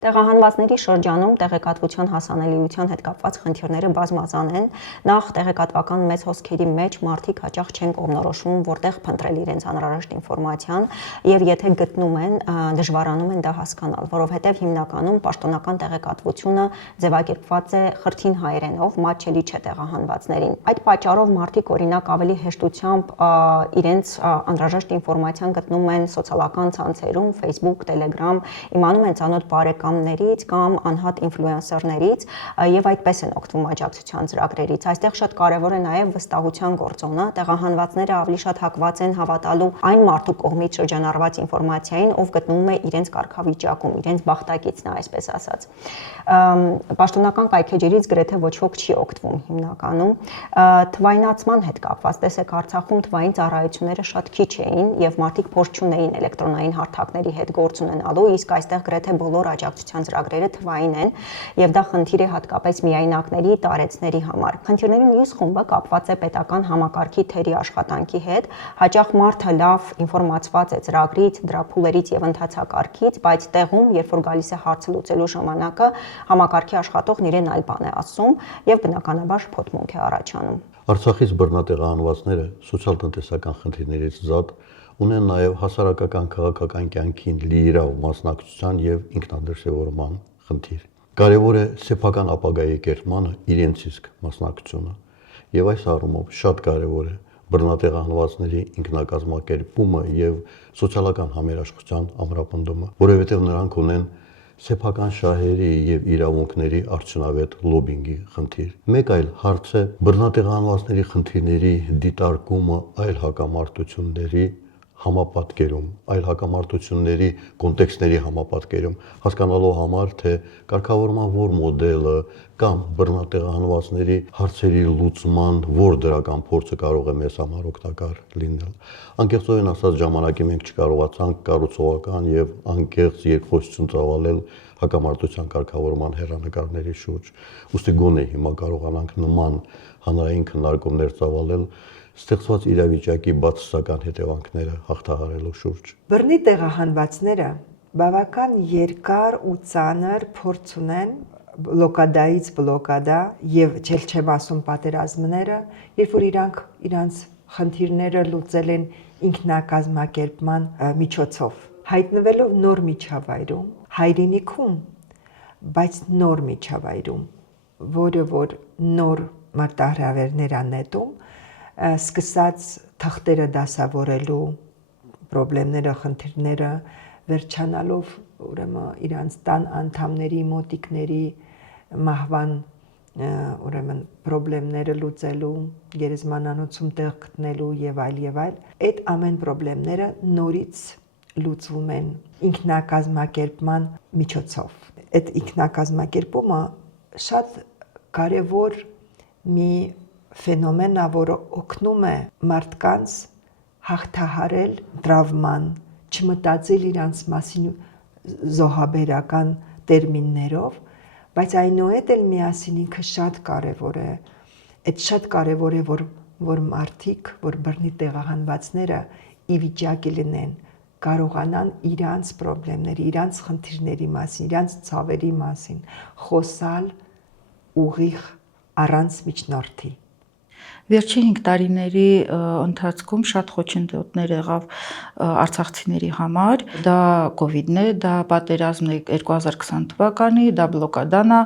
Տեղահանվածների շրջանում տեղեկատվության հասանելիության հետ կապված խնդիրները բազմազան են։ Նախ տեղեկատվական մեծ հոսքերի մեջ մարդիկ հաճախ չեն կողմնորոշվում, որտեղ փնտրել իրենց անհրաժեշտ ինֆորմացիան, եւ եթե գտնում են, դժվարանում են դա հասկանալ, որովհետեւ հիմնականում պաշտոնական տեղեկատվությունը ձևակերպված է խրթին հայերենով, մատչելի չէ տեղահանվածներին։ Այդ պատճառով մարդիկ օրինակ ավելի հեշտությամբ իրենց անհրաժեշտ ինֆորմացիան գտնում են սոցիալական ցանցերում, Facebook, Telegram, իմանում են ծանոթ բարեկամներից կամ անհատ ինֆլուենսերներից եւ այդպես են օգտվում աջակցության ծրագրերից։ Այստեղ շատ կարեւոր է նաեւ վստահության գործոնը։ Տեղահանվածները ավելի շատ հակված են հավատալու այն մարդու կողմից շրջանառված ինֆորմացիային, ով գտնվում է իրենց կարգավիճակում, իրենց բախտակիցն է, այսպես ասած։ Պաշտոնական կայքեջերից գրեթե ոչ ոք չի օգտվում հիմնականում։ Թվայնացման հետ կապված, տեսեք, Արցախում թվային ծառայությունները շատ քիչ էին եւ մարդիկ փորձ չունեին էլեկտրոնային հարթակների հետ գործ ունենալու, իսկ այստեղ գրեթե բոլոր աջակցության ծրագրերը թվային են եւ դա խնդիր է հատկապես միայնակների, տարեցների համար։ Խնդիրների մյուս խումբը կապված է պետական համակարգի թերի աշխատանքի հետ։ Հաճախ մարդը լավ ինֆորմացված է ծրագրից, դրա փուլերից եւ ընթացակարգից, բայց տեղում, երբ որ գալիս է հարցը լուծելու ժամանակը, համակարգի աշխատողն իրեն այլ բան է ասում եւ բնականաբար շփոթմունք է առաջանում։ Արցախից բռնատեղահանվածները սոցիալ-տնտեսական խնդիրներից զատ ունեն նաև հասարակական քաղաքական կյանքին լիիրավ մասնակցության եւ ինքնադրսևորման խնդիր։ Կարևոր է սեփական ապագայի կերտմանը իրենց իսկ մասնակցությունը եւ այս առումով շատ կարևոր է բռնատեղահանվածների ինքնակազմակերպումը եւ սոցիալական համերաշխության ամրապնդումը, որովհետեւ նրանք ունեն սեփական շահերի եւ իրավունքների արդյունավետ լոբինգի խնդիր։ Մեկ այլ հարց է բռնատեղահանվածների խնդիրների դիտարկումը այլ հակամարտությունների համապատկերում, այլ հակամարտությունների կոնտեքստների համապատկերում, հասկանալու համար, թե կարգավորման որ մոդելը կամ բռնատեղահանվածների հարցերի լուծման որ դրական փորձը կարող է մեզ համար օգտակար լինել։ Անկեղծորեն ասած, ժամանակի մենք չկարողացանք կառուցողական եւ անկեղծ երկխոսություն ծավալել հակամարտության կարգավորման հեռանկարների շուրջ։ Ուստի գոնե հիմա կարողանանք նման հանրային քննարկումներ ծավալել ստեղծված իրավիճակի բացասական հետևանքները հաղթահարելու շուրջ։ Բռնի տեղահանվածները բավական երկար ու ծանր փորձ ունեն բլոկադայից բլոկադա եւ չեմ ասում պատերազմները, երբ որ իրանց խնդիրները լուծել են ինքնակազմակերպման միջոցով, հայտնվելով նոր միջավայրում, հայրենիքում, բայց նոր միջավայրում, որը որ նոր մարտահրավերներ անետում, սկսած թղթերը դասավորելու պրոբլեմները, խնդիրները վերջանալով ուրեմն իրանց տան անդամների, մոտիկների մահվան ուրեմն պրոբլեմները լուծելու, գերեզմանանոցում տեղ գտնելու եւ այլ, այդ ամեն պրոբլեմները նորից լուծվում են ինքնակազմակերպման միջոցով։ Այդ ինքնակազմակերպումը շատ կարևոր մի ֆենոմեն է, որը օգնում է մարդկանց հաղթահարել տրավման, չմտածել իրանց մասին զոհաբերական տերմիններով, բայց այնուհետ էլ միասին ինքը շատ կարևոր է։ Այդ շատ կարևոր է, որ մարդիկ, որ բռնի տեղահանվածները ի վիճակի լինեն, կարողանան իրանց պրոբլեմների, իրանց խնդիրների մասին, իրանց ցավերի մասին խոսալ ուղիղ առանց միջնորդի։ Վերջին 5 տարիների ընթացքում շատ խոչընդոտներ եղավ արցախցիների համար, դա կովիդն է, դա պատերազմն է 2020 թվականի, դա բլոկադան է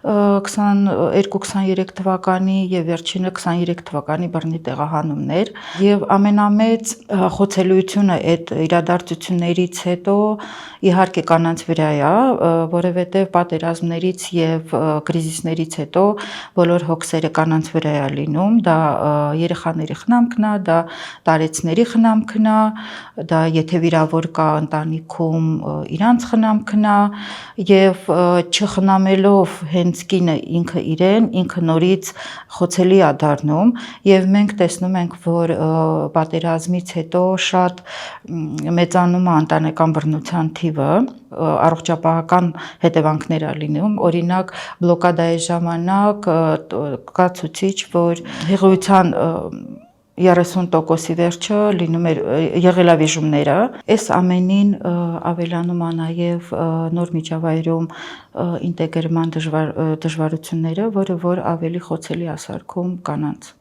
22-23 թվականի եւ վերջինը 23 թվականի բռնի տեղահանումներ եւ ամենամեծ խոցելիությունը այդ իրադարձություններից հետո իհարկե կանանց վրա է, որովհետեւ պատերազմներից եւ կրիզիսներից հետո բոլոր հոգսերը կանանց վրա է լինում, դա երեխաների խնամքն է, դա տարեցների խնամքն է, դա եթե վիրավոր կա ընտանիքում իրանց խնամքն է եւ չխնամելով հենց կինը ինքը իրեն, ինքը նորից խոցելի է դառնում եւ մենք տեսնում ենք, որ պատերազմից հետո շատ մեծանում է ընտանեկան բռնության թիվը, առողջապահական հետևանքներ է լինում, օրինակ բլոկադայի ժամանակ կա ցուցիչ, որ հղիության 30%-ի վերջը լինում էր եղելավիժումները, այս ամենին ավելանում է նաև նոր միջավայրում ինտեգրման դժվարությունները, որը որ ավելի խոցելի է սարքում կանանց։